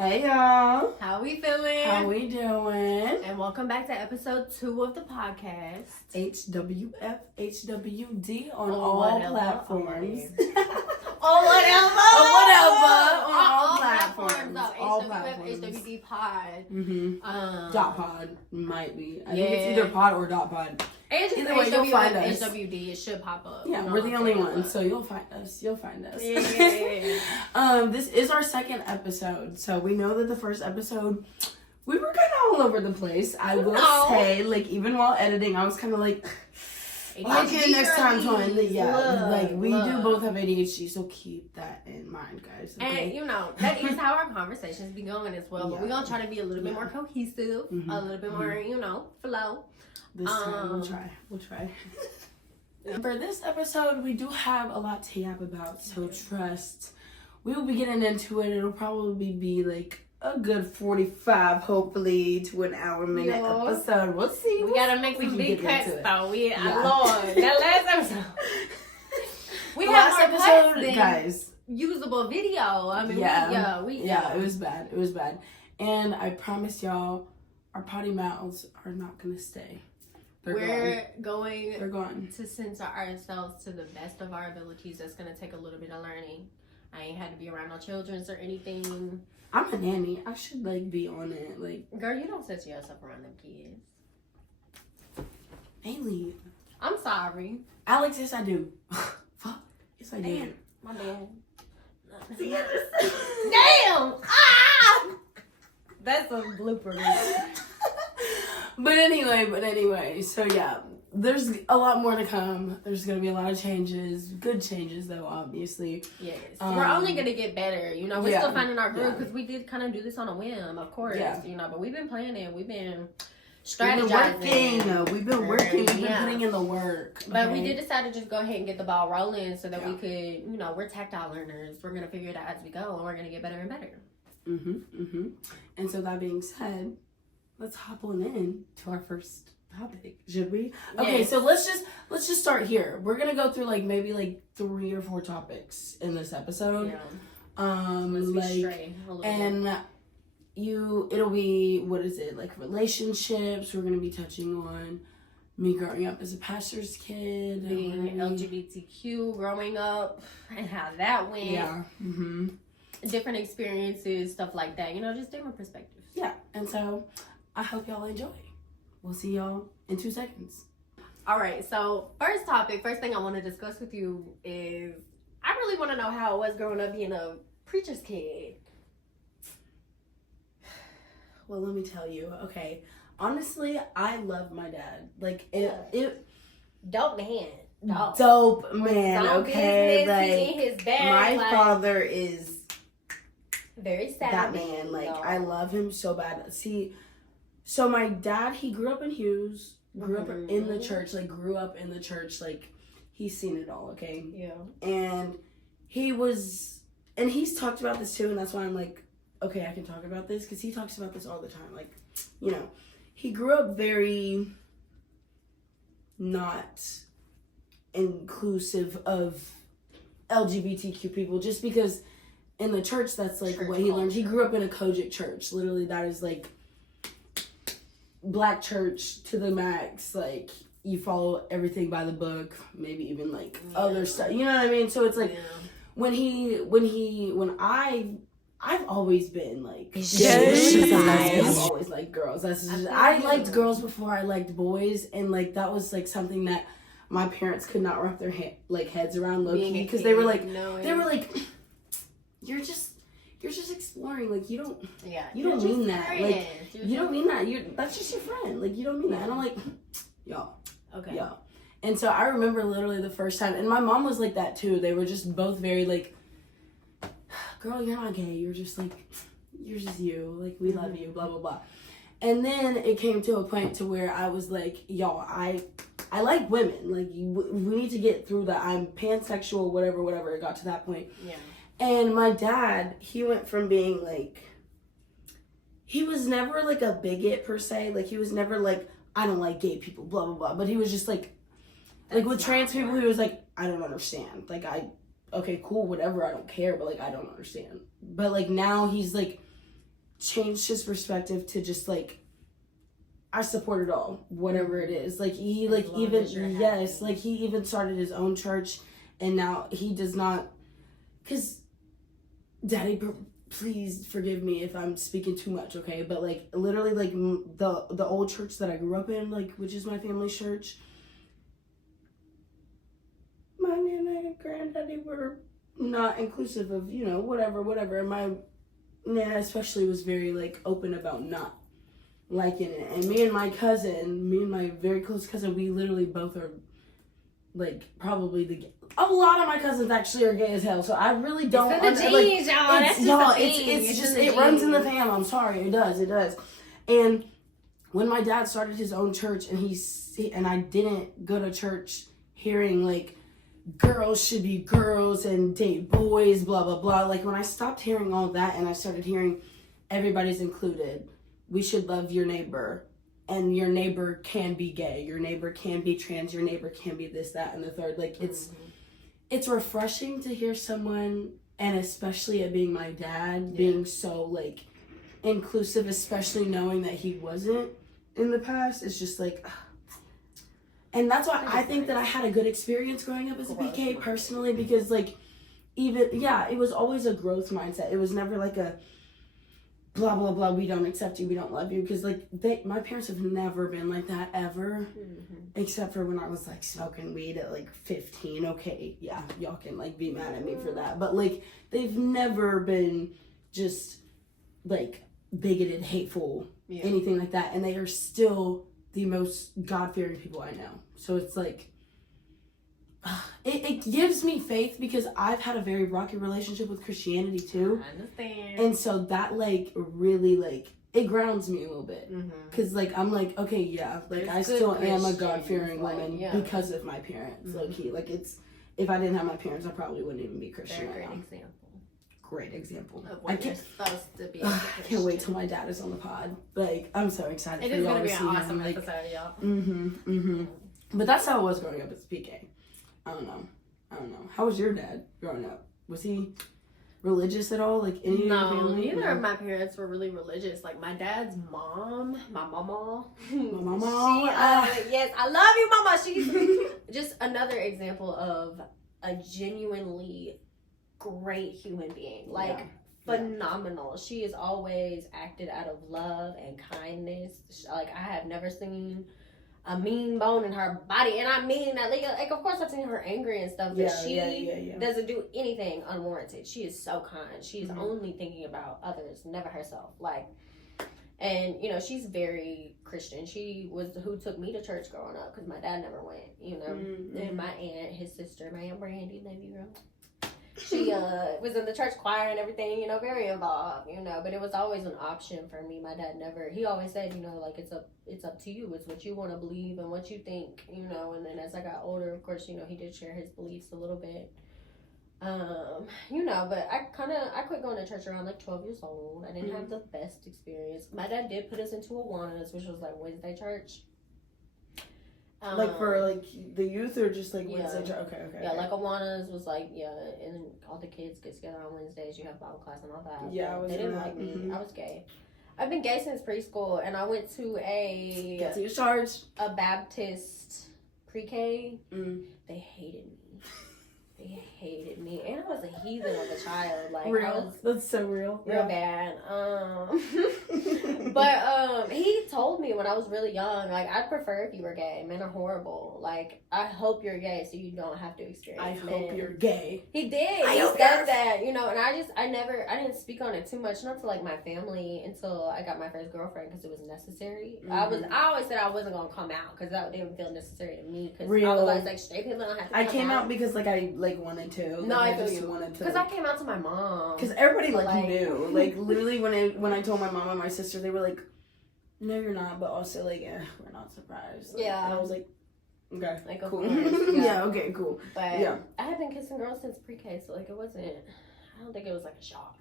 Hey y'all. How we feeling? How we doing? And welcome back to episode 2 of the podcast. HWF, HWD on all platforms. Or whatever. On all platforms. All platforms. HWD pod. Dot pod might be. I think it's either pod or dot pod. Either way, you'll find us. HWD, it should pop up. Yeah, we're the only ones, so you'll find us. Yeah. This is our second episode, so we know that the first episode we were kind of all over the place. I will say, like, even while editing, I was kind of like, okay, next time, Twin. We do both have ADHD, so keep that in mind, guys. Okay? And that is how our conversations be going as well. But we're gonna try to be a little bit more cohesive, a little bit more, flow. This time we'll try. For this episode, we do have a lot to yap about, so trust. We will be getting into it. It'll probably be like a good 45, hopefully, to an hour-minute episode. We'll see. We gotta make some big cuts, though. Lord, that last episode. We have more cuts than guys. Usable video. I mean, it was bad. It was bad. And I promise y'all, our potty mouths are not gonna stay. They're going to censor ourselves to the best of our abilities. That's going to take a little bit of learning. I ain't had to be around no children or anything. I'm a nanny. I should, be on it. Girl, you don't censor yourself around them kids. Mainly. I'm sorry. Alex, yes, I do. Fuck. Yes, I do. My bad. Damn! Ah! That's a blooper. But anyway, so yeah, there's a lot more to come. There's going to be a lot of changes. Good changes, though, obviously. Yes. We're only going to get better. We're still finding our groove because we did kind of do this on a whim, of course. Yeah. But we've been planning. We've been strategizing. We've been working. We've been putting in the work. Okay? But we did decide to just go ahead and get the ball rolling so that we could, we're tactile learners. We're going to figure it out as we go, and we're going to get better and better. And so that being said, let's hop on in to our first topic, should we? Okay, yes. So let's just start here. We're gonna go through maybe 3 or 4 topics in this episode. It'll be relationships. We're gonna be touching on me growing up as a pastor's kid, being LGBTQ, growing up, and how that went. Yeah. Different experiences, stuff like that. Just different perspectives. Yeah, and so I hope y'all enjoy. We'll see y'all in 2 seconds. All right, so first thing I want to discuss with you is I really want to know how it was growing up being a preacher's kid. Well, let me tell you. Okay, honestly, I love my dad. Dope man. Dope man. Okay, his bag, my father is very sad. That man, I love him so bad. See, so my dad, he grew up in Hughes, grew up in the church, he's seen it all, okay? Yeah. And he's talked about this too, and that's why I'm okay, I can talk about this, because he talks about this all the time. He grew up very not inclusive of LGBTQ people, just because in the church, that's church what he learned. He grew up in a Kojic church. Literally, that is black church to the max. You follow everything by the book, maybe even other stuff. You know what I mean? So it's when I've always been I've always liked girls. I liked girls before I liked boys, and that was something that my parents could not wrap their heads around low key, because they were you're just exploring. You don't mean that. You don't mean that. That's just your friend. You don't mean that. And I'm y'all. Okay. Yeah. And so I remember literally the first time, and my mom was like that too. They were just both very girl, you're not gay. You're just you're just you. We love you. Blah blah blah. And then it came to a point to where I was y'all, I like women. We need to get through that. I'm pansexual. Whatever. It got to that point. Yeah. And my dad, he went from being he was never a bigot per se. He was never I don't like gay people, blah, blah, blah. But he was just with trans people, he was I don't understand. Okay, cool, whatever, I don't care, but I don't understand. But now he's changed his perspective to just like, I support it all, whatever it is. Like he like even yes, like he even started his own church, and now he does not. Cause, Daddy, please forgive me if I'm speaking too much, okay? But like literally, like the old church that I grew up in, like which is my family's church. My nana and granddaddy were not inclusive of whatever, and my nana especially was very like open about not liking it. And me and my very close cousin, we literally both are like probably a lot of my cousins actually are gay as hell. So I really don't. It's the genes, y'all. That's just the thing. It's just it runs in the fam. I'm sorry, it does. And when my dad started his own church, and I didn't go to church hearing like girls should be girls and date boys, blah blah blah. Like when I stopped hearing all that and I started hearing everybody's included. We should love your neighbor, and your neighbor can be gay, your neighbor can be trans, your neighbor can be this, that, and the third. Like it's refreshing to hear someone, and especially it being my dad, being so like inclusive, especially knowing that he wasn't in the past. It's just like, and that's why I think that I had a good experience growing up as a PK personally, because like it was always a growth mindset. It was never like a blah blah blah, we don't accept you, we don't love you, because like my parents have never been like that ever, except for when I was like smoking weed at like 15. Okay, yeah, y'all can like be mad at me for that, but like they've never been just like bigoted, hateful, anything like that, and they are still the most God-fearing people I know. So it's like it gives me faith, because I've had a very rocky relationship with Christianity too. I understand. And so that like really like it grounds me a little bit, because like I'm like, okay, yeah, like I still am a God-fearing woman because of my parents. Low key, like if I didn't have my parents, I probably wouldn't even be Christian right now. Great example. I can't wait till my dad is on the pod. Like I'm so excited for y'all to see him. It is gonna be an awesome episode, y'all. But that's how it was growing up as PK. I don't know. How was your dad growing up? Was he religious at all? Like any No, neither of my parents were really religious. Like my dad's mom, my mama. Yes, I love you, mama. She's just another example of a genuinely great human being. Like phenomenal. She has always acted out of love and kindness. Like I have never seen a mean bone in her body, and I mean that. Like of course I've seen her angry and stuff, but she doesn't do anything unwarranted. She is so kind. She's only thinking about others, never herself. Like, and she's very Christian. She was who took me to church growing up, because my dad never went. And my aunt, his sister, my aunt Brandy, love you, girl. She was in the church choir and everything, very involved, but it was always an option for me. My dad never, he always said, like it's up to you. It's what you want to believe and what you think, and then as I got older, of course, he did share his beliefs a little bit. But I quit going to church around like 12 years old. I didn't have the best experience. My dad did put us into Awanas, which was like Wednesday church. Like for like the youth, or just like Wednesday church? Okay. Yeah, like Awanas was like, and then all the kids get together on Wednesdays. You have Bible class and all that. Yeah, they didn't like me. I was gay. I've been gay since preschool, and I went to a Baptist pre-K. They hated me. And I was a heathen of a child. Like real. That's so real. Real bad. But he told me when I was really young, like, I'd prefer if you were gay. Men are horrible. Like, I hope you're gay so you don't have to experience men. Hope you're gay. He did. He said that, and I didn't speak on it too much, not to like my family, until I got my first girlfriend, because it was necessary. I always said I wasn't gonna come out because that didn't feel necessary to me, because I was like straight people don't have to. I came out because like I like wanted to. No, like, I feel you. Because I came out to my mom. Because everybody like knew. Like literally when I told my mom and my sister, they were like, "No, you're not," but also like, we're not surprised. Like, and I was like, okay, like, cool. Yeah, okay, cool. But I had been kissing girls since pre-K, so like it wasn't. I don't think it was like a shock.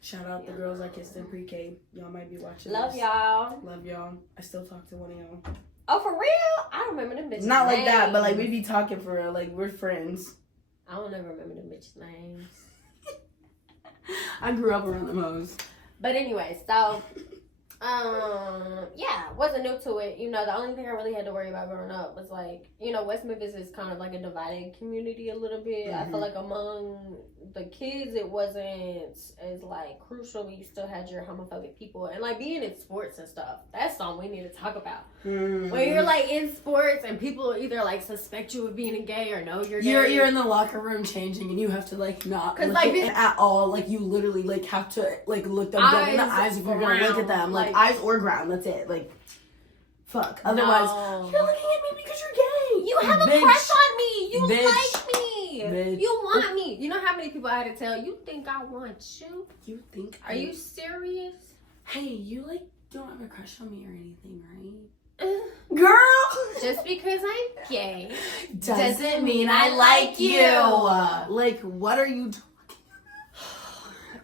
Shout out the girls I kissed in pre-K. Y'all might be watching. Love y'all. Love y'all. I still talk to one of y'all. Oh, for real? I remember them bitches. Not like that, but like we be talking for real. Like we're friends. I don't ever remember them bitches' names. I grew up around them hoes. But anyway, so yeah, wasn't new to it. You know, the only thing I really had to worry about growing up was like, you know, West Memphis is kind of like a divided community a little bit. I feel like among the kids, it wasn't as like crucial. You still had your homophobic people and like being in sports and stuff. That's something we need to talk about. When you're like in sports and people either like suspect you of being gay or know you're gay. You're in the locker room changing and you have to like not look like at all. Like you literally like have to like look them dead in the eyes if you're gonna look at them. Like eyes or ground. That's it. Like fuck. Otherwise, you're looking at me because you're gay. You have a crush on me. You like me. Bitch. You want me. You know how many people I had to tell, you think I want you? You think Are you serious? Hey, you like don't have a crush on me or anything, right? Girl! Just because I'm gay doesn't mean I like you. Like, what are you talking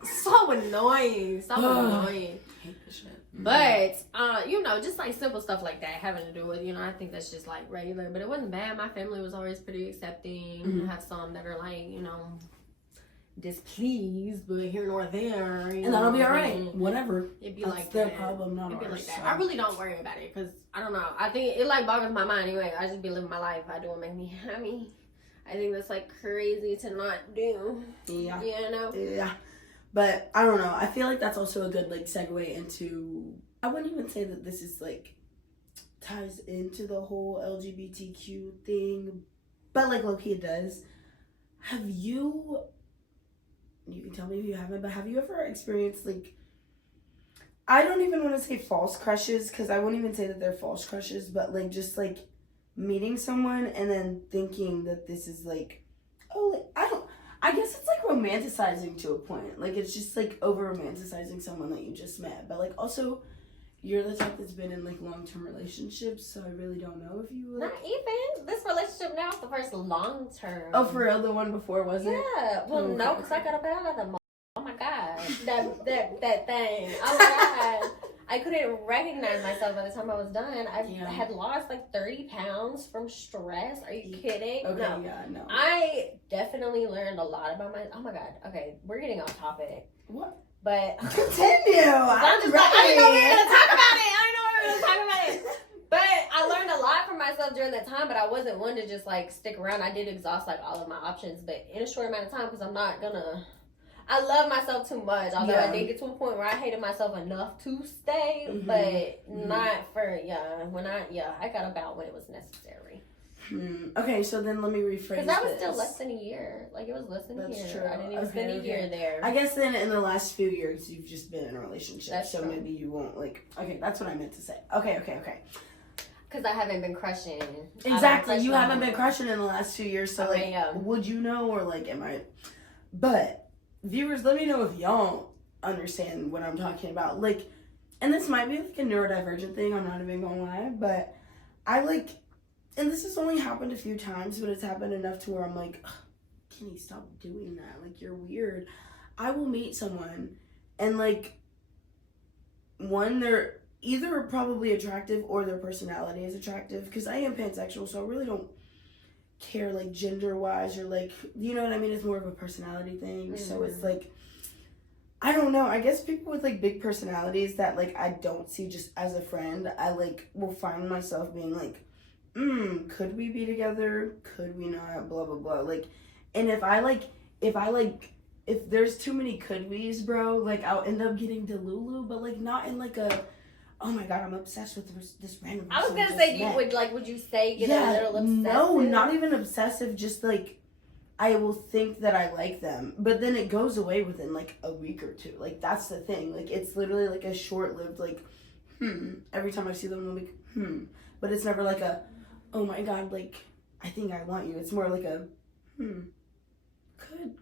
about? So annoying. So annoying. I hate this shit. But, you know, just like simple stuff like that having to do with, you know, I think that's just like regular. But it wasn't bad. My family was always pretty accepting. I have some that are like, you know, displeased, but here nor there. And that'll be alright. Whatever. It'd be that's like their that. problem, not It'd be ours. like that. So. I really don't worry about it because I don't know. I think it like boggles my mind anyway. I just be living my life. I do what make me happy. I think that's like crazy to not do. Yeah. You know? Yeah. But I don't know. I feel like that's also a good like segue into. I wouldn't even say that this is like ties into the whole LGBTQ thing, but like low-key it does. Have you? You can tell me if you haven't, but have you ever experienced like? I don't even want to say false crushes because I wouldn't even say that they're false crushes, but like just like meeting someone and then thinking that this is like, oh, like, I guess it's like romanticizing to a point. Like it's just like over romanticizing someone that you just met. But like also, you're the type that's been in like long-term relationships, so I really don't know if you like. Not even this relationship now is the first long-term. Oh, for real? The one before wasn't? Yeah. Well, okay, no, because I got a bad at the. Oh my god, that thing. Oh my god. I couldn't recognize myself by the time I was done. I had lost like 30 pounds from stress. Are you kidding? Okay, no. yeah, no. I definitely learned a lot about my. Oh my god. Okay, we're getting off topic. What? But continue. I'm just like, I didn't know we were gonna talk about it. I didn't know we were gonna talk about it. But I learned a lot from myself during that time. But I wasn't one to just like stick around. I did exhaust like all of my options, but in a short amount of time because I'm not gonna. I love myself too much. Although I did get to a point where I hated myself enough to stay, but not for I got about when it was necessary. Okay, so then let me rephrase. Because that was still less than a year. Like it was less than a year. That's true. I didn't even spend a year there. I guess then in the last few years you've just been in a relationship, that's so true. maybe you won't like. Okay, that's what I meant to say. Okay. Because I haven't been crushing. Exactly, you haven't been crushing in the last 2 years, so like, would you know or like, am I? But. Viewers, let me know if y'all understand what I'm talking about. Like, and this might be like a neurodivergent thing, I'm not even gonna lie, but I like, and this has only happened a few times, but it's happened enough to where I'm like, can you stop doing that? Like, you're weird. I will meet someone and like, one, they're either probably attractive or their personality is attractive, because I am pansexual, so I really don't care like gender wise or like, you know what I mean, it's more of a personality thing. So it's like, I don't know, I guess people with like big personalities that like I don't see just as a friend, I like will find myself being like, could we be together, could we not, blah blah blah, like, and if there's too many could we's, bro, like I'll end up getting delulu, but like not in like a, oh my god, I'm obsessed with this random person. I was gonna say, would you say get a little obsessive? No, not even obsessive, just like, I will think that I like them, but then it goes away within like a week or two. Like, that's the thing. Like, it's literally like a short-lived, like, every time I see them, I'm like, but it's never like a, oh my god, like, I think I want you. It's more like a, could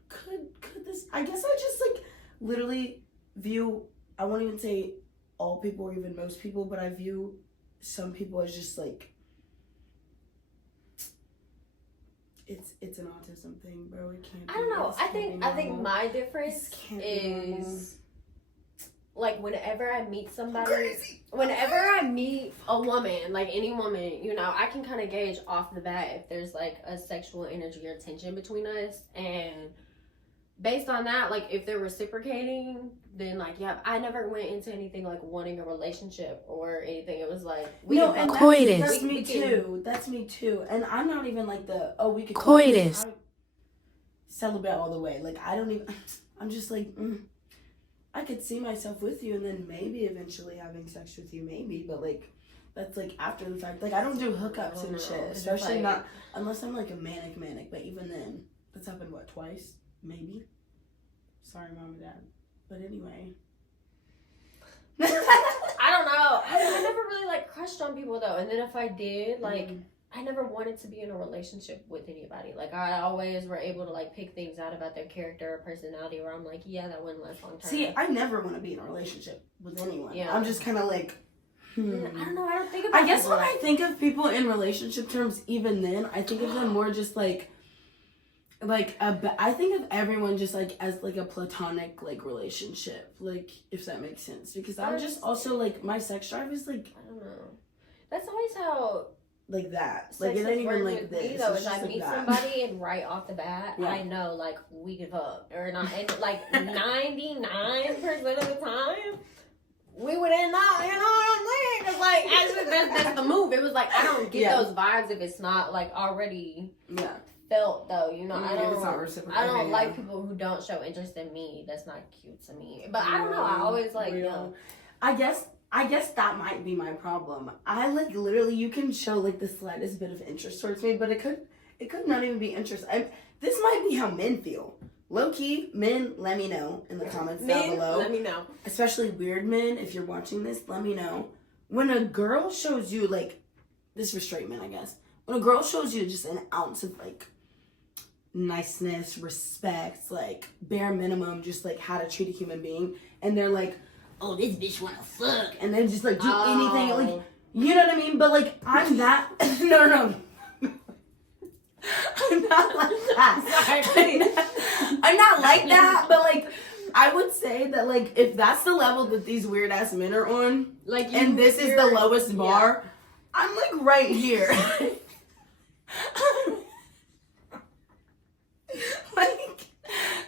this, I guess I just like literally view, I won't even say all people or even most people, but I view some people as just like, it's an autism thing, bro. It can't be. I don't know. I think my difference is like whenever I meet somebody, whenever I meet a woman, like any woman, you know, I can kind of gauge off the bat if there's like a sexual energy or tension between us, and based on that, like, if they're reciprocating, then, like, yeah, I never went into anything, like, wanting a relationship or anything. It was like, no, and coitus. That's me too. That's me too. And I'm not even like we could coitus. Celibate all the way. Like, I don't even, I'm just like, I could see myself with you and then maybe eventually having sex with you, maybe, but like, that's like after the fact. Like, I don't do hookups and shit, especially like, not unless I'm like a manic. But even then, that's happened twice, maybe. Sorry, mom and dad. But anyway, I don't know. I never really like crushed on people though, and then if I did, like, I never wanted to be in a relationship with anybody. Like, I always were able to like pick things out about their character or personality, where I'm like, yeah, that wouldn't last long term. See, I never want to be in a relationship with anyone. Yeah. I'm just kind of like. I don't know. I don't think about. I guess when I think of people in relationship terms, even then, I think of them more just I think of everyone just like as like a platonic like relationship, like, if that makes sense. Because I'm just also like, my sex drive is like, I don't know. That's always how. Like that. Like, it ain't even like this. Me, though, is I meet somebody and right off the bat, yeah. I know like we can fuck or not, and like 99% of the time. We would end up, you know what I'm saying? Cause like, actually, that's the move. It was like, I don't get those vibes if it's not like already felt though. You know, I don't like people who don't show interest in me. That's not cute to me. But I don't know. I always like, you know. I guess that might be my problem. I like literally, you can show like the slightest bit of interest towards me, but it could not even be interest. This might be how men feel. Low key, men, let me know in the comments down below. Let me know. Especially weird men, if you're watching this, let me know. When a girl shows you, like, this for straight men, I guess. When a girl shows you just an ounce of, like, niceness, respect, like, bare minimum, just, like, how to treat a human being, and they're like, oh, this bitch wanna fuck, and then just, like, do anything, like, you know what I mean? But, like, I'm that, no. I'm not like that. Sorry, I'm not like that, but like, I would say that like, if that's the level that these weird ass men are on, like, and this is the lowest bar, I'm like right here.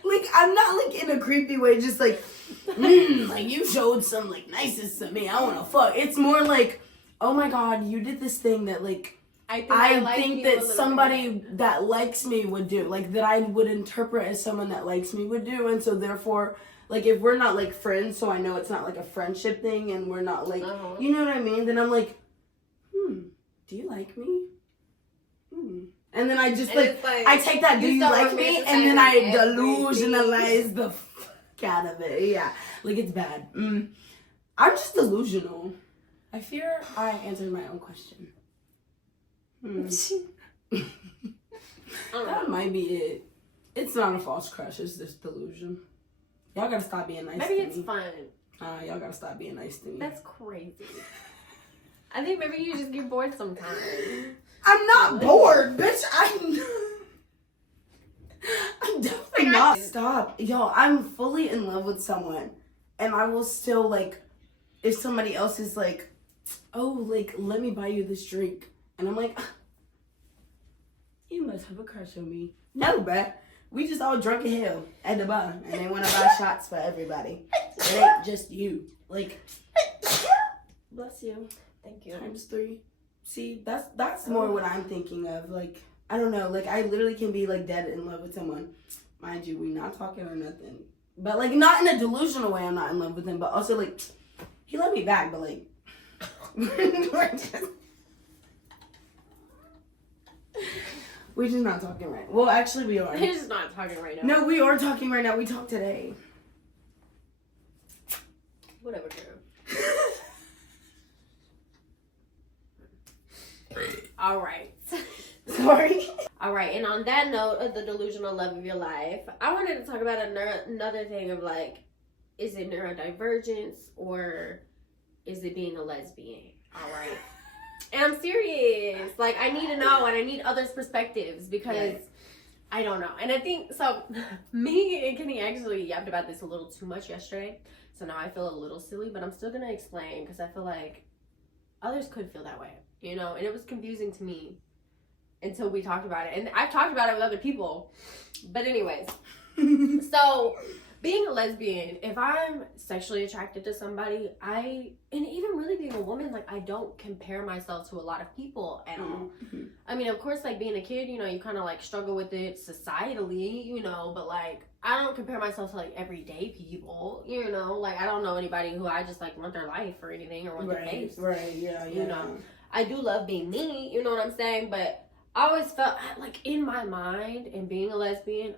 like I'm not like in a creepy way, just like, like you showed some like niceness to me, I wanna fuck. It's more like, oh my god, you did this thing that like, I think that somebody that likes me would do, like, that I would interpret as someone that likes me would do, and so therefore, like, if we're not, like, friends, so I know it's not, like, a friendship thing, and we're not, like, you know what I mean, then I'm like, do you like me? And then I just, like, I take that, do you like me, and then I delusionalize the fuck out of it, yeah, like, it's bad. I'm just delusional. I fear I answered my own question. That might be it. It's not a false crush, it's just delusion. Y'all gotta stop being nice to me. Maybe it's fun. Y'all gotta stop being nice to me. That's crazy. I think maybe you just get bored sometimes. I'm not bored, bitch. I'm definitely not. Stop. Yo, I'm fully in love with someone. And I will still, like, if somebody else is like, oh, like, let me buy you this drink. And I'm like, you must have a crush on me. No, bruh. We just all drunk as hell at the bar. And they want to buy shots for everybody. It ain't just you. Like, bless you. Thank you. ×3. See, that's more what I'm thinking of. Like, I don't know. Like, I literally can be, like, dead in love with someone. Mind you, we not talking or nothing. But, like, not in a delusional way I'm not in love with him. But also, like, he let me back. But, like, we're just not talking right. Well, actually, we are. We're just not talking right now. No, we are talking right now. We talked today. Whatever, girl. All right. Sorry. All right, and on that note of the delusional love of your life, I wanted to talk about another thing of, like, is it neurodivergence or is it being a lesbian? All right. And I'm serious. Like, I need to know, and I need others' perspectives because I don't know. And I think, so, me and Kenny actually yapped about this a little too much yesterday. So now I feel a little silly, but I'm still going to explain because I feel like others could feel that way, you know? And it was confusing to me until we talked about it. And I've talked about it with other people. But anyways, so being a lesbian, if I'm sexually attracted to somebody, and even really being a woman, like, I don't compare myself to a lot of people at all. Mm-hmm. I mean, of course, like, being a kid, you know, you kind of, like, struggle with it societally, you know, but, like, I don't compare myself to, like, everyday people, you know, like, I don't know anybody who I just, like, want their life or anything, or want their face. Right, yeah. You know, I do love being me, you know what I'm saying, but I always felt, like, in my mind, and being a lesbian,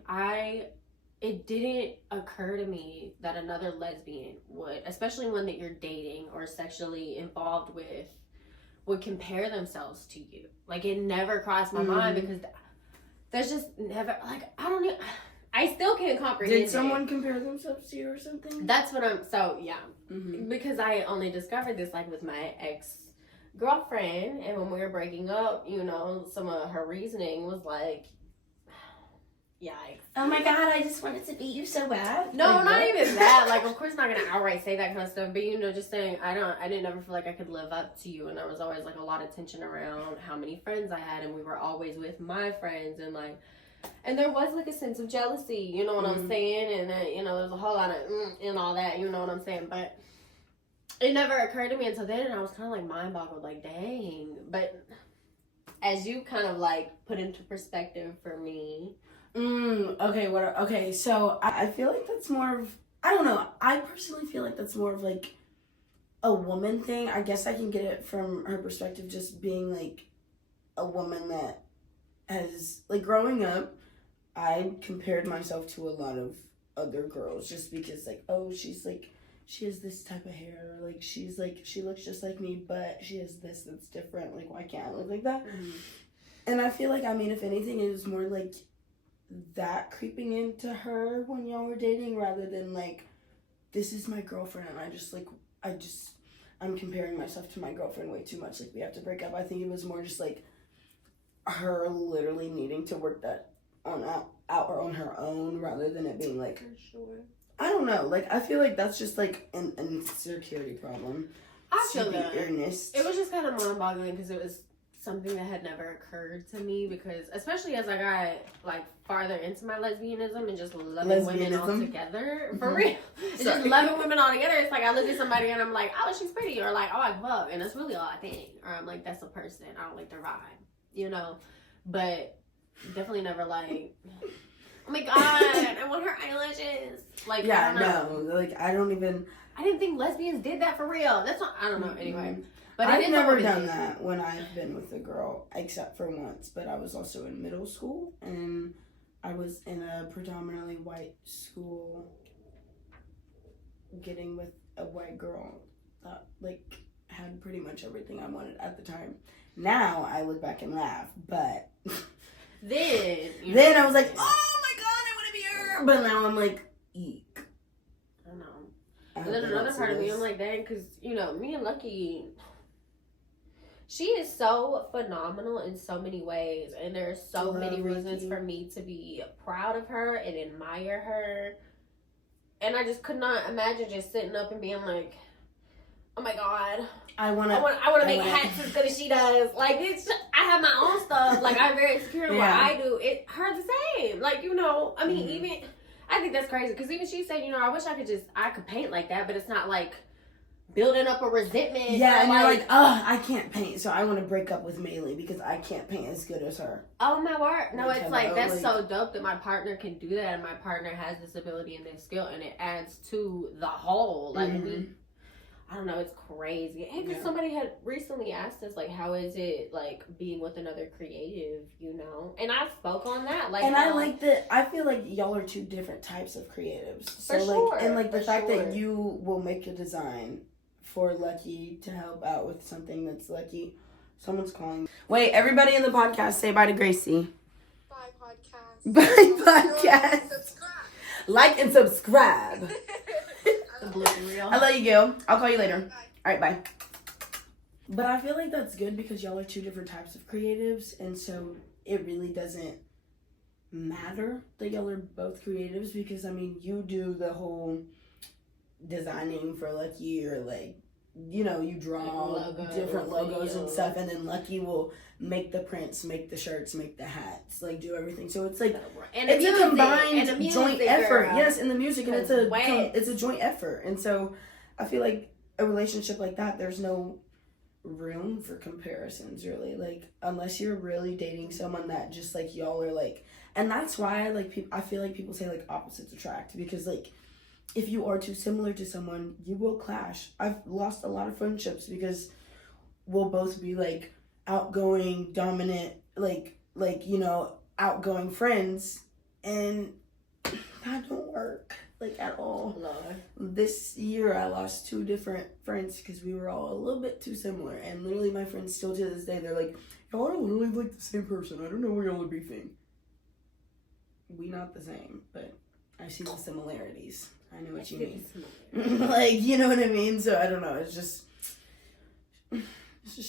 it didn't occur to me that another lesbian would, especially one that you're dating or sexually involved with, would compare themselves to you. Like, it never crossed my mind, because there's just never, like, I don't know. I still can't comprehend. Did someone compare themselves to you or something? That's what yeah. Mm-hmm. Because I only discovered this, like, with my ex-girlfriend, and when we were breaking up, you know, some of her reasoning was like, yikes. Oh my God, I just wanted to beat you so bad. No, like, not what? Even that. Like, of course, not gonna outright say that kind of stuff, but, you know, just saying, I didn't ever feel like I could live up to you, and there was always, like, a lot of tension around how many friends I had, and we were always with my friends, and, like, and there was, like, a sense of jealousy, you know what I'm saying, and then, you know, there's a whole lot of and all that, you know what I'm saying, but it never occurred to me until then, and I was kind of, like, mind-boggled, like, dang. But as you kind of, like, put into perspective for me. Okay, so I feel like that's more of, I don't know, I personally feel like that's more of, like, a woman thing. I guess I can get it from her perspective, just being, like, a woman that has, like, growing up, I compared myself to a lot of other girls, just because, like, oh, she's, like, she has this type of hair, like, she's, like, she looks just like me, but she has this that's different, like, why can't I look like that? And I feel like, I mean, if anything, it was more, like, that creeping into her when y'all were dating, rather than, like, this is my girlfriend, and I'm comparing myself to my girlfriend way too much, like, we have to break up. I think it was more just, like, her literally needing to work that out or on her own, rather than it being, like, For sure. I don't know, like, I feel like that's just, like, an insecurity problem. I feel that. Earnest. It was just kind of mind-boggling, because it was something that had never occurred to me, because especially as I got, like, farther into my lesbianism and just loving women all together, for real, just loving women all together, it's like I look at somebody and I'm like, oh, she's pretty, or like, oh, I love, and that's really all I think, or I'm like, that's a person, I don't like their vibe, you know, but definitely never like, oh my God, I want her eyelashes, like, yeah, no, like, I didn't think lesbians did that for real, that's what, I don't know, anyway. But I've never done that when I've been with a girl, except for once. But I was also in middle school, and I was in a predominantly white school, getting with a white girl that, like, had pretty much everything I wanted at the time. Now I look back and laugh, but then I was like, oh my God, I want to be her. But now I'm like, eek. I know. And then another part of me, I'm like, dang, because, you know, me and Lucky, she is so phenomenal in so many ways, and there are so many reasons for me to be proud of her and admire her. And I just could not imagine just sitting up and being like, oh my God, I want to make hats as good as she does. Like, I have my own stuff. Like, I'm very insecure in what I do. Her the same. Like, you know, I mean, even, I think that's crazy, because even she said, you know, I wish I could paint like that, but it's not like building up a resentment. Yeah, and you're like, oh, I can't paint, so I want to break up with Maylee because I can't paint as good as her. Oh my word. No, it's like, that's so dope that my partner can do that, and my partner has this ability and this skill, and it adds to the whole. Like, I don't know, it's crazy. And because somebody had recently asked us, like, how is it, like, being with another creative, you know? And I spoke on that. Like, and I like that, I feel like y'all are two different types of creatives. So, for sure. And, like, the fact that you will make a design for Lucky to help out with something that's Lucky. Someone's calling. Wait, everybody in the podcast, say bye to Gracie. Bye, podcast. Bye, podcast. Like and subscribe. I love you, Gil. I'll call you later. All right, bye. But I feel like that's good, because y'all are two different types of creatives, and so it really doesn't matter that y'all are both creatives, because, I mean, you do the whole designing for Lucky, or, like, you know, you draw different logos and stuff, and then Lucky will make the prints, make the shirts, make the hats, like do everything. So it's like it's a combined joint effort. Yes, in the music, and it's a joint effort. And so I feel like a relationship like that, there's no room for comparisons really, like unless you're really dating someone that just like y'all are like, and that's why like I feel like people say like opposites attract, because like if you are too similar to someone, you will clash. I've lost a lot of friendships because we'll both be like outgoing, dominant, like you know, outgoing friends, and that don't work like at all. Lord. This year I lost 2 different friends because we were all a little bit too similar, and literally my friends still to this day, they're like, y'all are literally like the same person. I don't know where y'all are beefing. We not the same, but I see the similarities. I know what you mean. Like, you know what I mean? So I don't know. It's just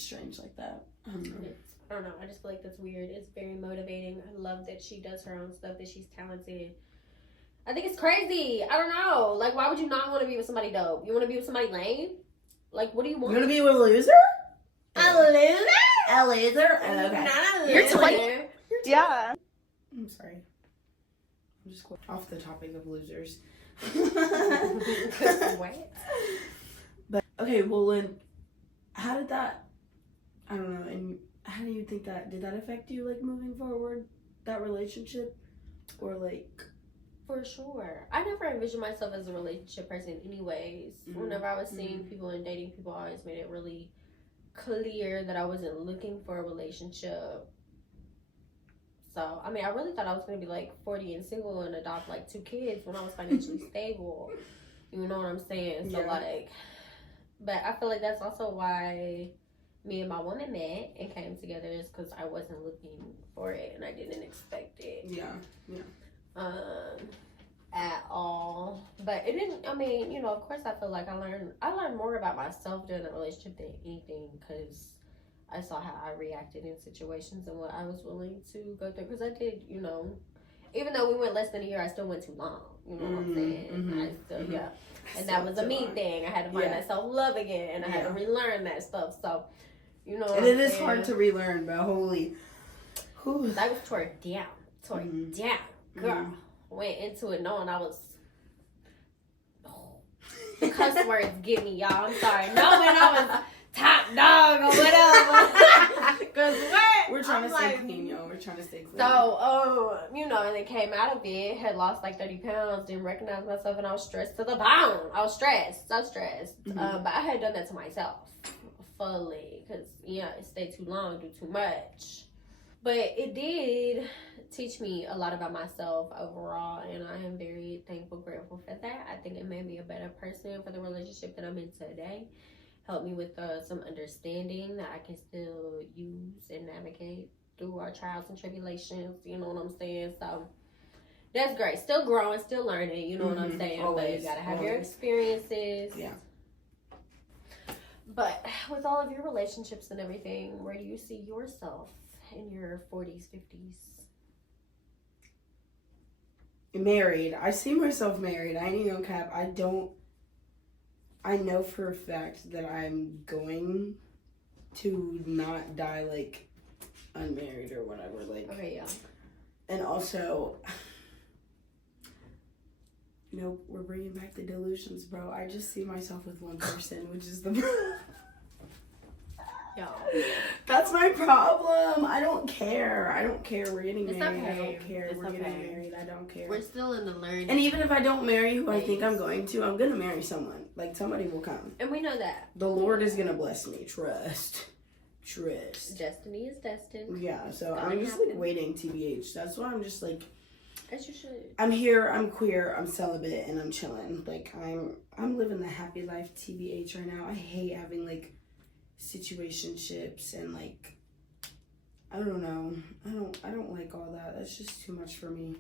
strange like that. I don't know. I just feel like that's weird. It's very motivating. I love that she does her own stuff, that she's talented. I think it's crazy. I don't know. Like, why would you not want to be with somebody dope? You want to be with somebody lame? Like, what do you want? You want to be with a loser? A loser? A loser? Okay. Not a loser. You're 20. Yeah. I'm sorry. I'm just off the topic of losers. What? But okay, well then, how did that? I don't know. And how do you think that did that affect you, like moving forward, that relationship, or like? For sure. I never envisioned myself as a relationship person anyways. Mm-hmm. Whenever I was seeing people and dating people, I always made it really clear that I wasn't looking for a relationship. So, I mean, I really thought I was going to be like 40 and single and adopt like 2 kids when I was financially stable. You know what I'm saying? So, like, but I feel like that's also why me and my woman met and came together, is because I wasn't looking for it and I didn't expect it. At all. But it didn't, I mean, you know, of course I feel like I learned more about myself during the relationship than anything, because I saw how I reacted in situations and what I was willing to go through. Because I did, you know, even though we went less than a year, I still went too long. You know what I'm saying? I still, and that was a me thing. I had to find that self-love again, and I had to relearn that stuff. So, you know, and it is hard to relearn, but holy, I was tore down, girl. Went into it knowing I was. The cuss words get me, y'all. I'm sorry. Knowing I was top dog or whatever. Because what? We're trying to stay clean, y'all. We're trying to stay clean. So, you know, and then came out of it, had lost like 30 pounds, didn't recognize myself, and I was stressed to the bone. I was stressed, so stressed. But I had done that to myself fully, because, it stayed too long, do too much. But it did teach me a lot about myself overall, and I am very thankful, grateful for that. I think it made me a better person for the relationship that I'm in today. Helped me with some understanding that I can still use and navigate through our trials and tribulations. You know what I'm saying? So that's great. Still growing, still learning. You know what I'm saying? Always, but you gotta have your experiences. Yeah. But with all of your relationships and everything, where do you see yourself in your 40s, 50s? Married. I see myself married. I ain't gonna cap. I know for a fact that I'm going to not die like unmarried or whatever. Like, okay, yeah. And also, we're bringing back the delusions, bro. I just see myself with one person, which is the. Yo. That's my problem. I don't care. We're getting married. Okay. I don't care. We're getting married. I don't care. We're still in the learning. And even if I don't marry who I think I'm going to marry someone. Like, somebody will come. And we know that. The Lord is going to bless me. Trust. Destiny is destined. Yeah, so I'm just like waiting, TBH. That's why I'm just like. As you should. I'm here, I'm queer, I'm celibate, and I'm chilling. Like, I'm living the happy life, TBH, right now. I hate having like situationships and like, I don't know. I don't like all that. That's just too much for me.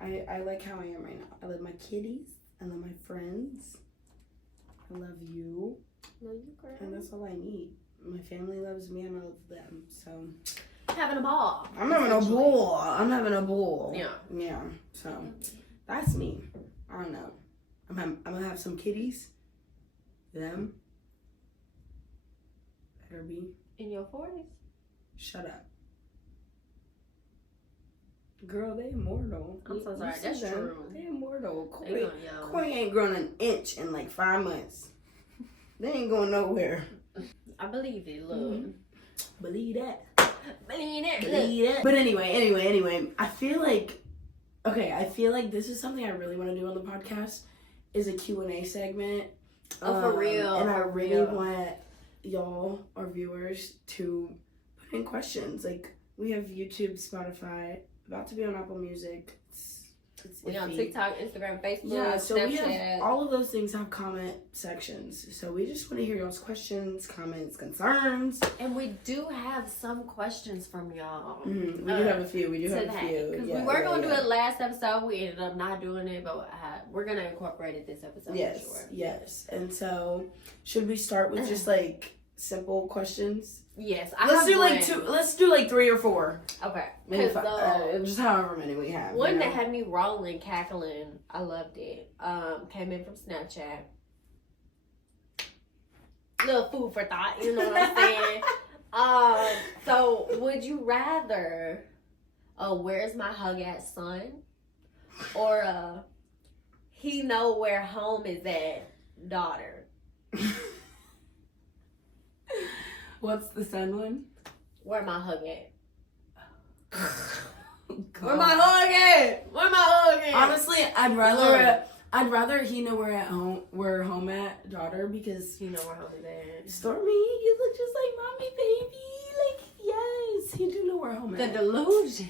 I like how I am right now. I love my kitties. I love my friends. I love you. Love you, girl. And that's all I need. My family loves me and I love them. So having a ball. I'm having a ball. Yeah. Yeah. So that's me. I don't know. I'm gonna have some kitties. Them. Kirby. In your 40s? Shut up. Girl, they immortal. I'm so sorry. You That's see them? true. They immortal. They gonna, Corey ain't grown an inch in like 5 months. They ain't going nowhere. I believe it, look. Mm-hmm. Believe that. Believe it, Believe that. But anyway, I feel like this is something I really want to do on the podcast is a Q&A segment. Oh, for real. And I for really real. want y'all, our viewers, to put in questions. Like, we have YouTube, Spotify, about to be on Apple Music. We on iffy. TikTok, Instagram, Facebook, Yeah, so Snapchat. we have all of those things have comment sections. So we just want to hear y'all's questions, comments, concerns. And we do have some questions from y'all. Mm-hmm. We do have a few. We do have a few. Because Yeah, we were going to do yeah. it last episode. We ended up not doing it, but we're going to incorporate it this episode Yes, for sure. yes. And so, should we start with just like simple questions? Yes, Let's do like 3 or 4. Okay. Maybe 'Cause, 5, just however many we have. one you know? that had me rolling, cackling, I loved it. Came in from Snapchat. Little food for thought, you know what I'm saying? So would you rather where's my hug at, son? Or he know where home is at, daughter? What's the sun one? Where my hug at? Where God. my hug at? Where my hug at? Honestly, I'd rather he know where home at, daughter, because you know where home is at. Stormy, you look just like mommy, baby. Like, yes, he do know where home The at. delusion.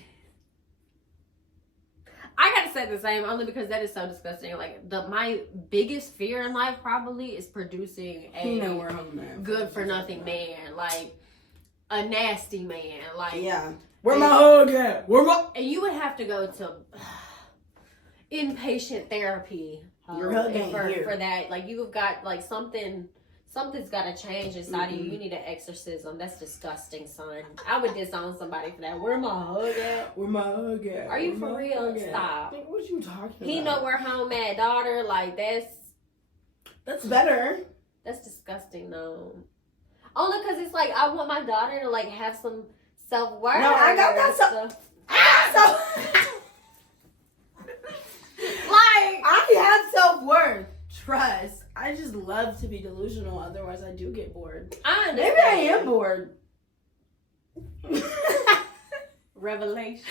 I gotta say the same only because that is so disgusting. Like my biggest fear in life probably is producing He know a where home at. good for nothing man, like a nasty man, like Yeah. Where my hug at? Where my and you would have to go to inpatient therapy Your hug ain't for here. that. Like you've got like something's got to change inside of you. You need an exorcism. That's disgusting, son. I would disown somebody for that. Where my hug at? Where my hug at? Are you Where for my real? hug at? Stop. Think, what you talking about? He know where home at, daughter. Like That's better. that's disgusting, though. Only because it's like I want my daughter to like have some self-worth. No, I got that Like I have self-worth. Trust. I just love to be delusional. Otherwise, I do get bored. I understand. Maybe I am bored. Revelation.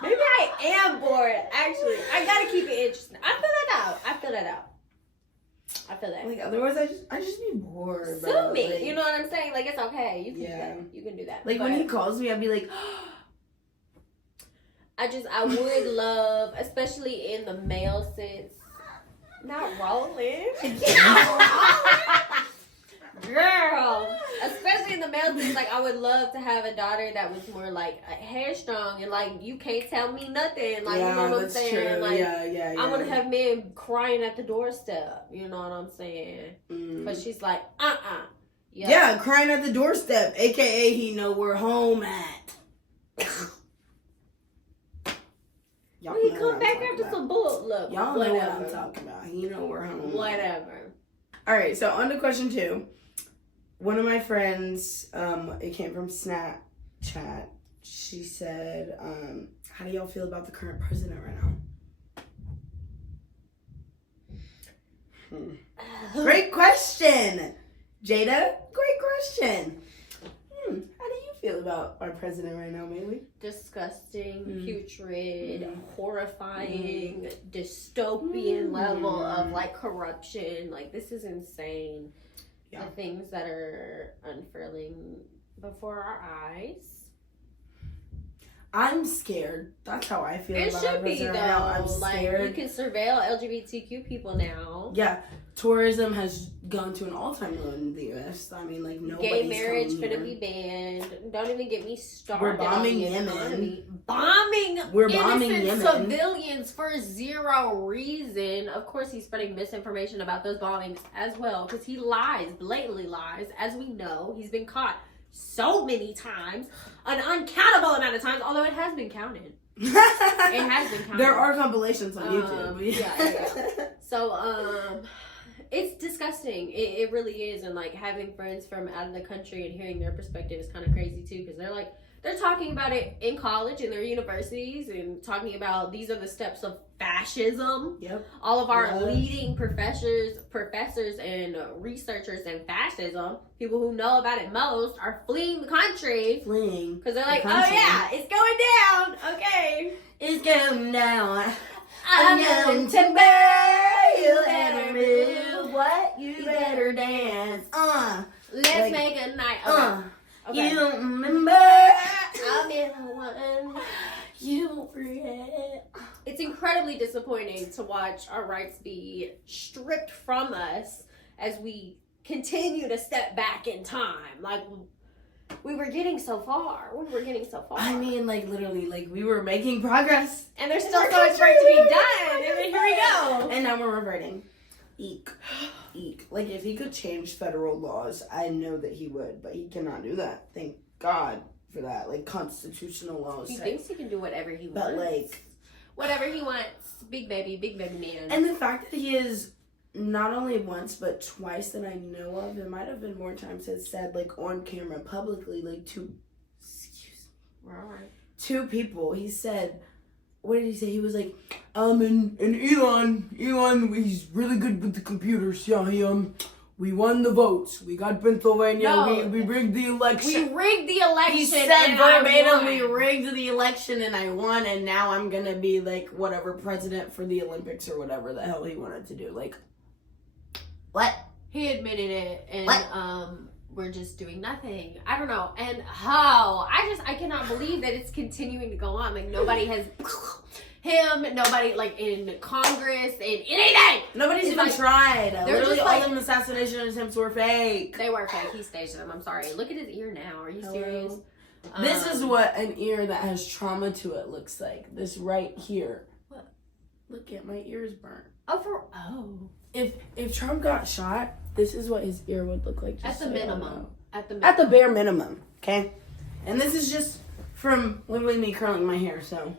Maybe I am bored. Actually, I gotta keep it interesting. I feel that out. Like otherwise, I just be bored. Sue bro. me. Like, you know what I'm saying? Like it's okay. You can do Yeah. that. You can do that. Like when he calls me, I'd be like, I would love, especially in the male sense, not rolling. Girl, especially in the male sense, like I would love to have a daughter that was more like headstrong and like you can't tell me nothing. Like yeah, you know what I'm that's saying? true. Like Yeah. I want to have men crying at the doorstep. You know what I'm saying? But she's like, Yeah, crying at the doorstep, aka he know where home at. Y'all When he know come what I'm back talking after about. some bullet, look, Y'all whatever. know what I'm talking about. He know where home. Whatever. All right, so on to question 2. One of my friends, it came from Snapchat. She said, "How do y'all feel about the current president right now?" Great question, Jada. Great question. How do you feel about our president right now, Maylee? Disgusting, putrid, horrifying, dystopian level of like corruption. Like this is insane. Yeah. The things that are unfurling before our eyes. I'm scared. That's how I feel It about our should be president right now. I'm though. Like scared. you can surveil LGBTQ people now. Yeah, tourism has gone to an all-time low in the U.S. I mean, like nobody's Gay marriage coming gonna here. be banned. Don't even get me started. We're bombing on the Yemen. economy. We're bombing innocent Yemen. civilians for zero reason. Of course, he's spreading misinformation about those bombings as well because he lies, blatantly lies. As we know, he's been caught so many times, an uncountable amount of times. Although it has been counted. It has been counted. There are compilations on YouTube. Yeah. So, it's disgusting. It really is. And like having friends from out of the country and hearing their perspective is kind of crazy too, because they're talking about it in college in their universities and talking about these are the steps of fascism. Yep. All of our leading professors and researchers in fascism, people who know about it most, are fleeing the country. Because they're like, oh yeah, it's going down. Okay. It's going down. I'm going to burn. You better move. What? You better dance. Let's make a night. Okay. You don't remember. I'll be the one. You don't forget. It's incredibly disappointing to watch our rights be stripped from us as we continue to step back in time. Like, we were getting so far. I mean, like, literally, like, we were making progress. And there's still so much work to be done. And then here we go. And now we're reverting. Eek. Like, if he could change federal laws, I know that he would. But he cannot do that. Thank God for that. Like, constitutional laws. He thinks he can do whatever he wants. But, like... whatever he wants. Big baby man. And the fact that he is not only once, but twice that I know of, it might have been more times, has said, like, on camera, publicly, like, two people, he said, what did he say? He was like, and Elon, he's really good with the computers. Yeah, we won the votes. We got Pennsylvania. No, we rigged the election. We rigged the election. He said verbatim, we rigged the election and I won, and now I'm gonna be like whatever president for the Olympics or whatever the hell he wanted to do. Like, what? He admitted it, and we're just doing nothing. I don't know. And how? I cannot believe that it's continuing to go on. Like, nobody has nobody, like, in Congress, in anything. Nobody's even tried. Literally, like, all of them assassination attempts were fake. They were fake. He staged them. I'm sorry. Look at his ear now. Are you serious? This is what an ear that has trauma to it looks like. This right here. What? Look at my ears burnt. If Trump got shot, this is what his ear would look like. At the minimum. At the bare minimum. Okay? And this is just from literally me curling my hair, so...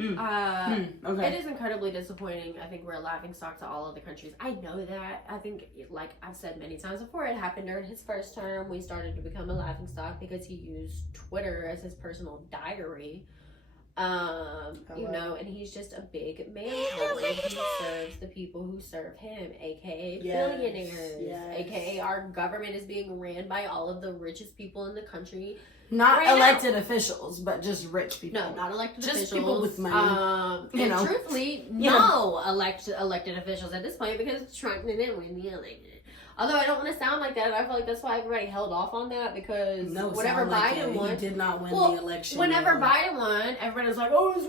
Okay. It is incredibly disappointing. I think we're a laughingstock to all other countries. I know that. I think, like I've said many times before, it happened during his first term. We started to become a laughingstock because he used Twitter as his personal diary. And he's just a big man. He serves the people who serve him, aka billionaires, aka our government is being ran by all of the richest people in the country. Not elected officials, but just rich people. No, not elected just officials. Just people with money. Truthfully, no elected officials at this point because Trump didn't win the election. Although I don't want to sound like that, I feel like that's why everybody held off on that because whenever Biden won, he did not win the election. Whenever Biden won, everybody was like, "Oh, it's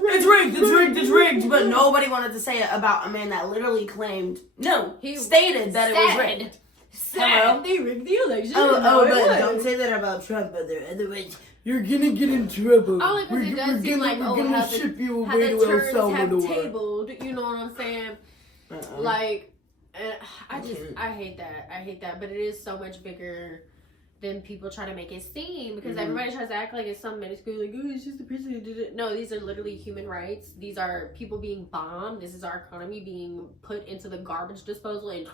rigged." But nobody wanted to say it about a man that literally claimed he stated that it was rigged. They rigged the election. But don't say that about Trump, otherwise you're gonna get in trouble. Only because it does seem like, we're gonna ship you away to El Salvador. Have tabled, you know what I'm saying? Like, I hate that. But it is so much bigger than people try to make it seem because everybody tries to act like it's some minuscule, like, oh, it's just the president did it. No, these are literally human rights. These are people being bombed. This is our economy being put into the garbage disposal and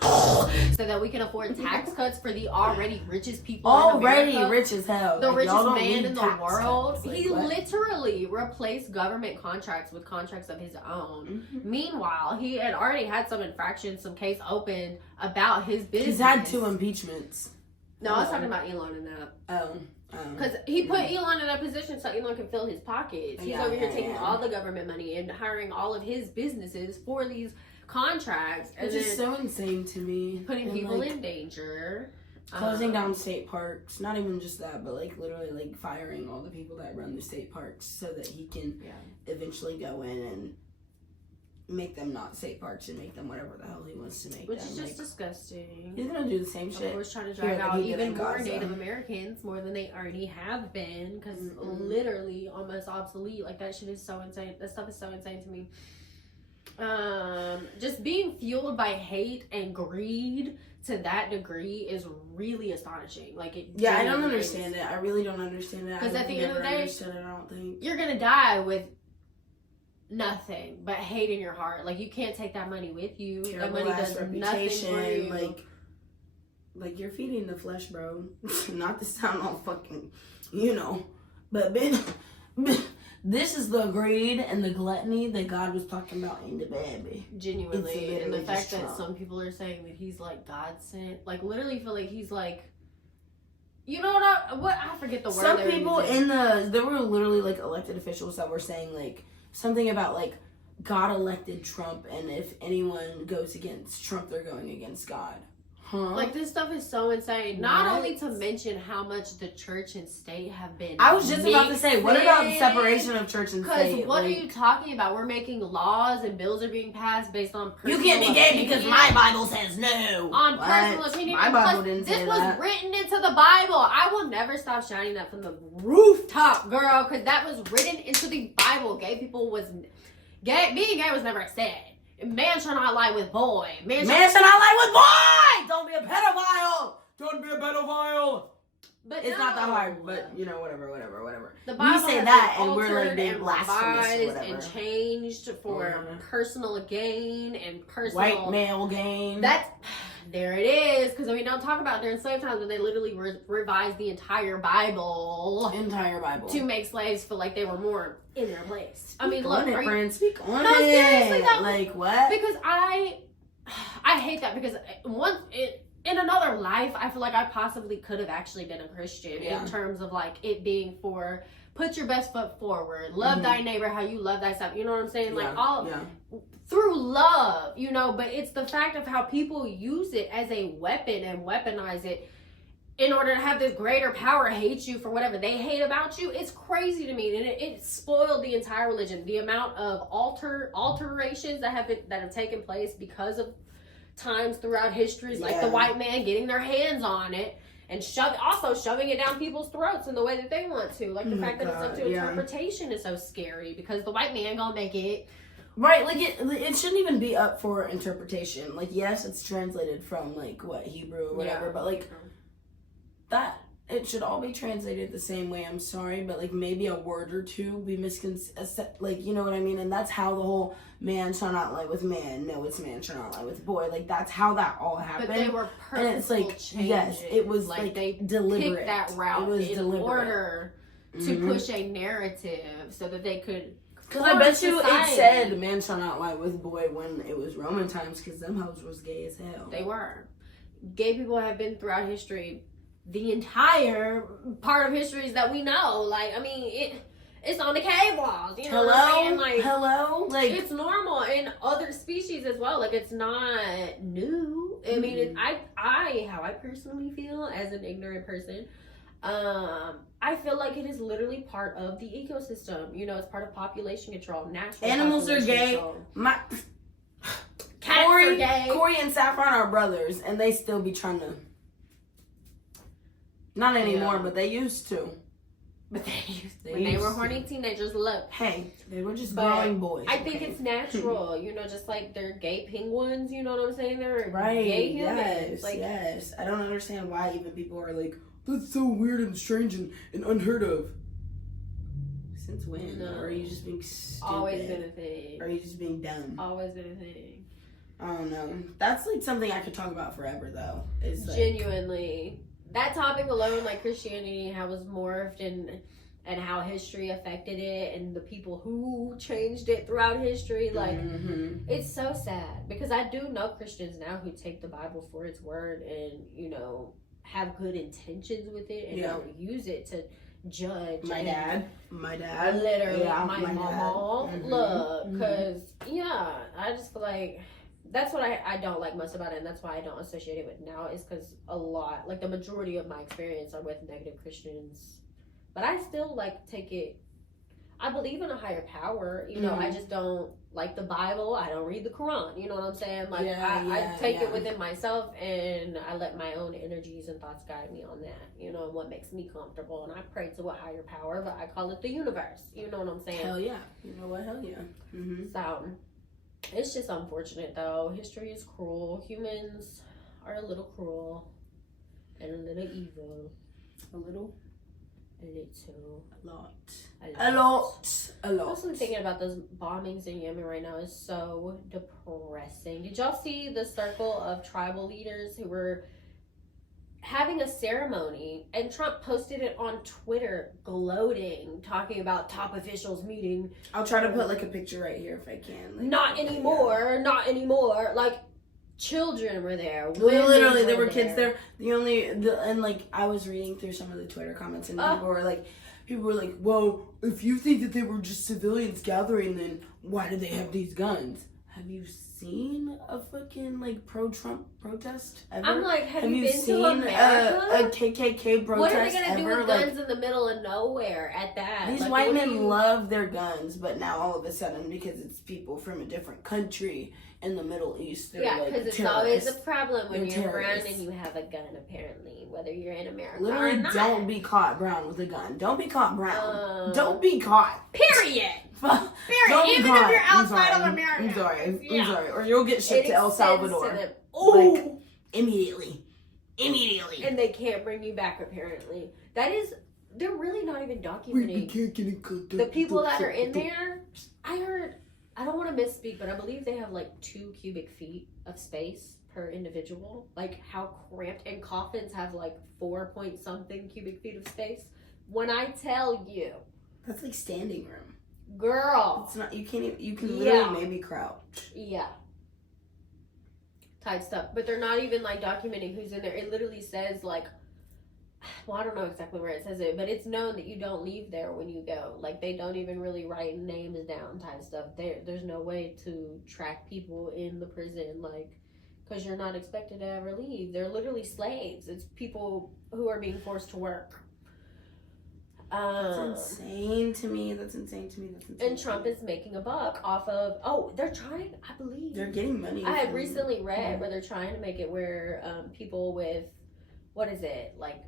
so that we can afford tax cuts for the already richest people already in America. Rich as hell. The like, richest man in the world. Like, he literally replaced government contracts with contracts of his own. Meanwhile, he had already had some infractions, some case opened about his business. He's had 2 impeachments. No, I was talking about Elon and that. Because he put Elon in that position so Elon can fill his pockets. He's over here taking all the government money and hiring all of his businesses for these contracts. It's just so insane to me. Putting people in danger. Closing down state parks. Not even just that, but like literally like firing all the people that run the state parks so that he can eventually go in and make them not state parks and make them whatever the hell he wants to make Which them. is just disgusting. He's gonna do the same shit. Of course, trying to drive out even more Native Americans, more than they already have been, because literally almost obsolete. Like, that shit is so insane. That stuff is so insane to me. Just being fueled by hate and greed to that degree is really astonishing. Like, I don't understand it. I really don't understand it. Because at the end of the day, I don't think you're gonna die with nothing but hate in your heart. Like, you can't take that money with you. That Terrible money ass does nothing for you. Like you're feeding the flesh, bro. Not to sound all fucking, but this is the greed and the gluttony that God was talking about in the Bible. Genuinely. And the fact that some people are saying that he's like God sent, like literally feel like he's like, you know what I forget the word. Some people there were literally like elected officials that were saying like something about like God elected Trump, and if anyone goes against Trump, they're going against God. Huh? Like, this stuff is so insane. Not only to mention how much the church and state have been. I was just about to say, what about the separation of church and state? Because what are you talking about? We're making laws and bills are being passed based on personal opinion. You can't be gay because my Bible says no. On personal opinion. My Bible didn't say that. This was written into the Bible. I will never stop shouting that from the rooftop, girl, because that was written into the Bible. Being gay was never said. Man shall not lie with boy. Man shall not lie with boy! Don't be a pedophile! Don't be a pedophile! But it's not that hard, but whatever. The Bible we say has that been and we're like being and blasphemous or whatever. and changed for personal gain and personal white male gain. There it is, because we don't talk about during slave times when they literally revised the entire Bible to make slaves feel like they were more in their place. I mean, look, speak on it. Seriously, like what? Because I hate that, because in another life, I feel like I possibly could have actually been a Christian in terms of like it being for put your best foot forward, love thy neighbor how you love thyself. You know what I'm saying? Like through love, but it's the fact of how people use it as a weapon and weaponize it in order to have this greater power, hate you for whatever they hate about you. It's crazy to me, and it spoiled the entire religion. The amount of alterations that have taken place because of times throughout history, like the white man getting their hands on it and shoving it down people's throats in the way that they want to. Like the fact that it's up to interpretation is so scary, because the white man gonna make it. Right, like it shouldn't even be up for interpretation. Like, yes, it's translated from like Hebrew or whatever, but like that it should all be translated the same way. I'm sorry, but like maybe a word or two be like, you know what I mean? And that's how the whole man shall not lie with man. No, it's man shall not lie with boy. Like that's how that all happened. But they were purposeful. And it's like changes. Yes, it was like they deliberate. Picked that route it was in deliberate. Order to push a narrative so that they could. Because I bet you it said man shall not lie with boy when it was Roman times, because them hoes was gay as hell. They were. Gay people have been throughout history, the entire part of history that we know. Like, I mean, it's on the cave walls. You know what I'm saying? Hello? Like, it's normal in other species as well. Like, it's not new. I mean, how I personally feel as an ignorant person, I feel like it is literally part of the ecosystem. It's part of population control. Natural animals are gay. Cats are gay. Corey and Saffron are brothers, and they still be trying to. Not anymore, but they used to. When they were horny teenagers, look. Hey, they were just growing boys. I think it's natural, just like they're gay penguins, you know what I'm saying? They're right, gay humans. Yes. I don't understand why even people are like, that's so weird and strange and unheard of. Since when? No. Or are you just being stupid? Always been a thing. Or are you just being dumb? Always been a thing. I don't know. That's like something I could talk about forever, though. It's like, genuinely. That topic alone, like Christianity, how it's morphed and how history affected it, and the people who changed it throughout history, like it's so sad, because I do know Christians now who take the Bible for its word and have good intentions with it and don't use it to judge. My dad, literally, my mama. Look, because I just feel like. That's what I don't like most about it, and that's why I don't associate it with now, is because the majority of my experience are with negative Christians. But I still, take it, I believe in a higher power, I just don't like the Bible, I don't read the Quran, you know what I'm saying? I take it within myself, and I let my own energies and thoughts guide me on that, and what makes me comfortable, and I pray to a higher power, but I call it the universe, you know what I'm saying? Hell yeah. You know what? Hell yeah. So... it's just unfortunate, though. History is cruel. Humans are a little cruel and a little evil. A little? I need to. A lot. Also, I'm thinking about those bombings in Yemen right now is so depressing. Did y'all see the circle of tribal leaders who were having a ceremony, and Trump posted it on Twitter, gloating, talking about top officials meeting. I'll try to put like a picture right here if I can. Like, not anymore. Like, children were there. Literally, there were kids there. And like I was reading through some of the Twitter comments, and people were like, well, if you think that they were just civilians gathering, then why do they have these guns? Have you seen a fucking like pro-Trump protest ever? I'm like, have you been seen to America? a KKK protest? What are they gonna do ever? with guns in the middle of nowhere at that? These white men love their guns, but now all of a sudden, because it's people from a different country in the Middle East, they're because it's always a problem when you're brown and you have a gun. Apparently, whether you're in America literally or not. Don't be caught brown with a gun. Don't be caught brown. Don't be caught. Period. Don't Even if you're outside of America. I'm sorry. Or you'll get shipped to El Salvador. Like, immediately. And they can't bring you back, apparently. They're really not even documenting the people that are in there. I heard, I don't want to misspeak, but I believe they have like 2 cubic feet of space per individual. Like how cramped, and coffins have like 4 point something cubic feet of space. When I tell you. That's like standing room. Girl. It's not, you can literally maybe crouch. Yeah. Tight stuff. But they're not even like documenting who's in there. It literally says like, well, I don't know exactly where it says it, but it's known that you don't leave there when you go. Like they don't even really write names down type stuff. There's no way to track people in the prison, like, because you're not expected to ever leave. They're literally slaves. It's people who are being forced to work. That's insane to me. And Trump is making a buck off of, they're trying, I believe. They're getting money. I had recently read where they're trying to make it where people with, what is it, like,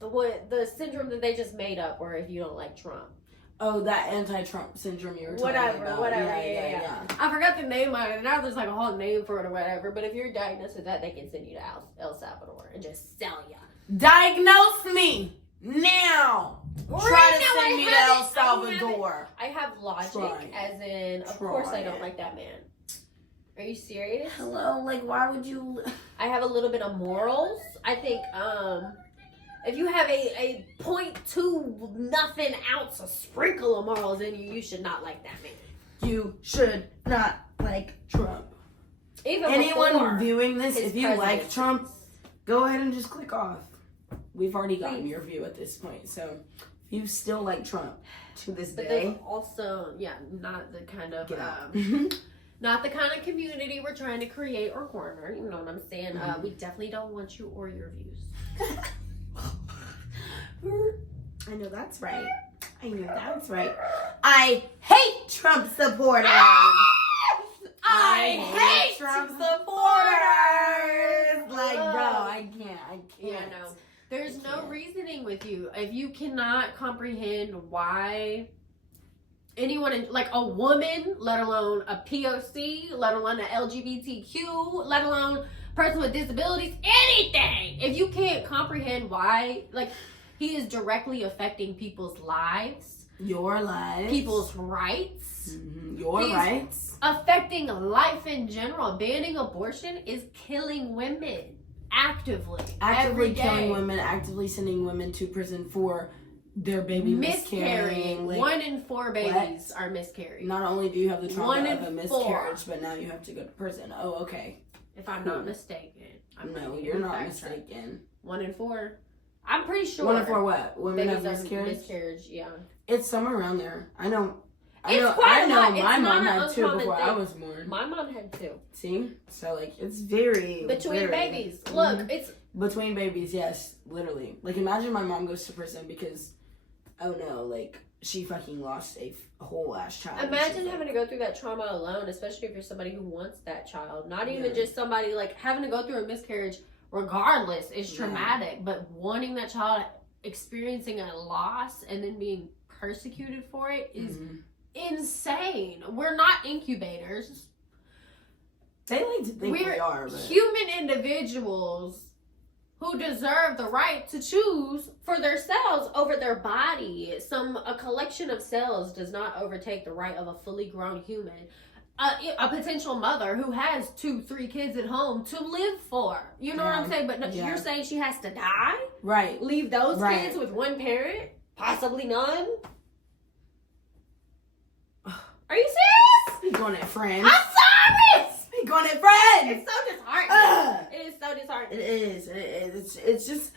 the syndrome that they just made up where if you don't like Trump. Oh, that anti-Trump syndrome you were talking about. Whatever. Yeah. I forgot the name of it. Now there's like a whole name for it or whatever. But if you're diagnosed with that, they can send you to El Salvador and just sell you. Diagnose me! Now! Try to send me to El Salvador. I have logic, as in, of course I don't like that man. Are you serious? Hello? Like, why would you... I have a little bit of morals. I think, if you have a 0.2 nothing ounce, a sprinkle of morals in you, you should not like that man. You should not like Trump. Even anyone viewing this, if you president. like Trump, go ahead and just click off. We've already gotten your view at this point, so if you still like Trump to this but day, there's also not the kind of get out. not the kind of community we're trying to create or corner. You know what I'm saying? We definitely don't want you or your views. I know that's right. I hate Trump supporters. I hate Trump supporters. Like, bro, I can't. Yeah, no. There's no reasoning with you. If you cannot comprehend why anyone, like a woman, let alone a POC, let alone an LGBTQ, let alone person with disabilities, anything. If you can't comprehend why, like, he is directly affecting people's lives. Your lives. People's rights. Your rights. Affecting life in general. Banning abortion is killing women. Actively killing women, actively sending women to prison for their baby miscarrying. Like, 1 in 4 babies are miscarried. Not only do you have the trauma of a miscarriage, but now you have to go to prison. Oh, okay. If I'm not mistaken. No, you're not mistaken. 1 in 4. I'm pretty sure. 1 in 4 what? Women have miscarriage, yeah. It's somewhere around there. I know My mom had 2 before I was born. My mom had 2. See? So, like, it's very... Between babies. Look, it's... Between babies, yes. Literally. Like, imagine my mom goes to prison because, oh no, like, she fucking lost a whole ass child. Imagine having to go through that trauma alone, especially if you're somebody who wants that child. Not even just somebody, like, having to go through a miscarriage regardless is traumatic. But wanting that child, experiencing a loss, and then being persecuted for it is... insane. We're not incubators. They like to think we are, but... human individuals who deserve the right to choose for themselves over their body. A collection of cells does not overtake the right of a fully grown human. A potential mother who has 2-3 kids at home to live for. You know what I'm saying? But no, you're saying she has to die? Right. Leave those kids with one parent? Possibly none? Are you serious? Speak on it, friend. I'm sorry! Speak on it, friend! It's so disheartening. It is so disheartening. It is. It's just,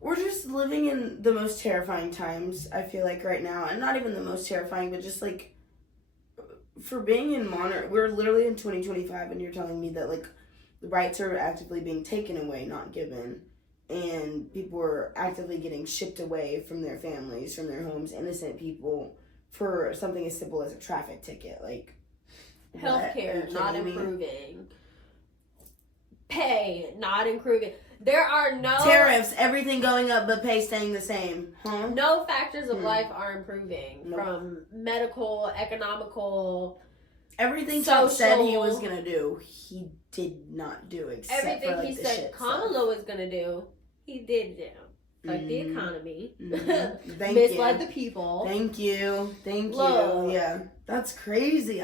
we're just living in the most terrifying times, I feel like, right now. And not even the most terrifying, but just, like, for being in modern, we're literally in 2025, and you're telling me that, like, the rights are actively being taken away, not given. And people are actively getting shipped away from their families, from their homes, innocent people, for something as simple as a traffic ticket. Like, healthcare not improving. Pay not improving. There are no tariffs, everything going up, but pay staying the same. Huh? No factors of life are improving. Nope. From medical, economical, everything Trump said he was gonna do, he did not do. Except everything for, like, he said Kamala was gonna do, he did do. Like the economy, misled the people. Thank you. Yeah, that's crazy.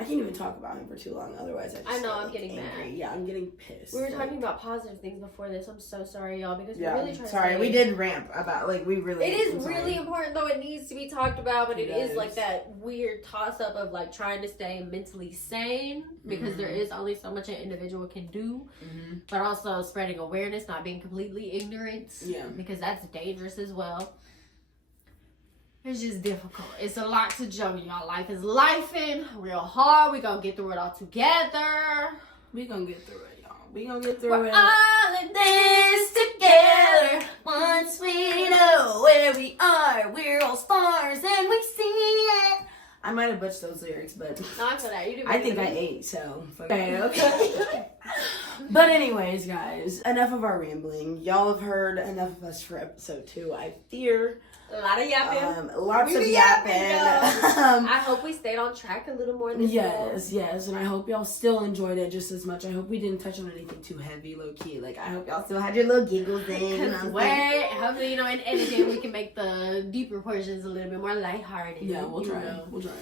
I can't even talk about him for too long. Otherwise, I know I'm getting angry. Mad. Yeah, I'm getting pissed. We were talking about positive things before this. I'm so sorry, y'all, because we really trying. Sorry, we did ramp about we really. It is really important though. It needs to be talked about, but it is like that weird toss up of like trying to stay mentally sane because there is only so much an individual can do, but also spreading awareness, not being completely ignorant. Yeah, because that's dangerous as well. It's just difficult. It's a lot to juggle, y'all. Life is lifing real hard. We gonna get through it all together. We gonna get through it, y'all. We gonna get through We're it. all in this together. Once we know where we are, we're all stars and we see it. I might have butchered those lyrics, but not for that. You I think I ate, so okay. But anyways, guys, enough of our rambling. Y'all have heard enough of us for episode 2. I fear. A lot of yapping. Lots of yapping. I hope we stayed on track a little more this Yes, and I hope y'all still enjoyed it just as much. I hope we didn't touch on anything too heavy, low key. Like, I hope y'all still had your little giggle thing. Hopefully, in editing we can make the deeper portions a little bit more lighthearted. Yeah, we'll try. We'll try.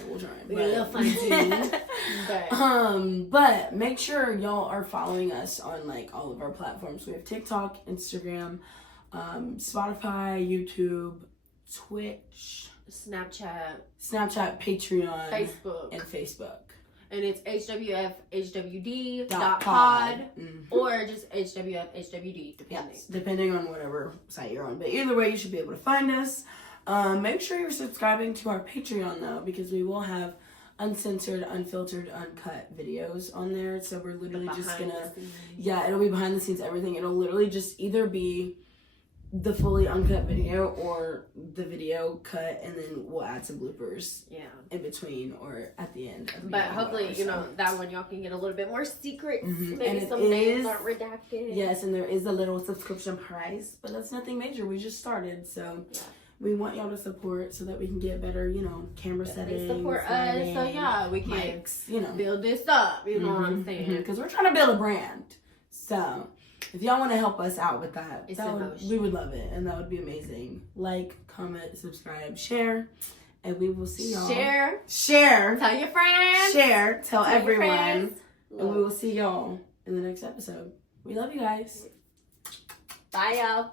We're a little fun too. But make sure y'all are following us on like all of our platforms. We have TikTok, Instagram, Spotify, YouTube, Twitch, Snapchat, Patreon, Facebook. And it's hwfhwd.pod or just hwfhwd, depending on whatever site you're on. But either way, you should be able to find us. Make sure you're subscribing to our Patreon though, because we will have uncensored, unfiltered, uncut videos on there. So we're literally just gonna, it'll be behind the scenes, everything. It'll literally just either be the fully uncut video or the video cut, and then we'll add some bloopers in between or at the end. But hopefully, that one y'all can get a little bit more secrets. Maybe some names aren't redacted. Yes, and there is a little subscription price, but that's nothing major. We just started, so we want y'all to support so that we can get better, camera settings. Support us, so we can mics, build this up. You know what I'm saying? Because we're trying to build a brand, so. If y'all want to help us out with that, we would love it, and that would be amazing. Like, comment, subscribe, share, and we will see y'all. Share. Tell your friends. Share. Tell everyone. And we will see y'all in the next episode. We love you guys. Bye, y'all.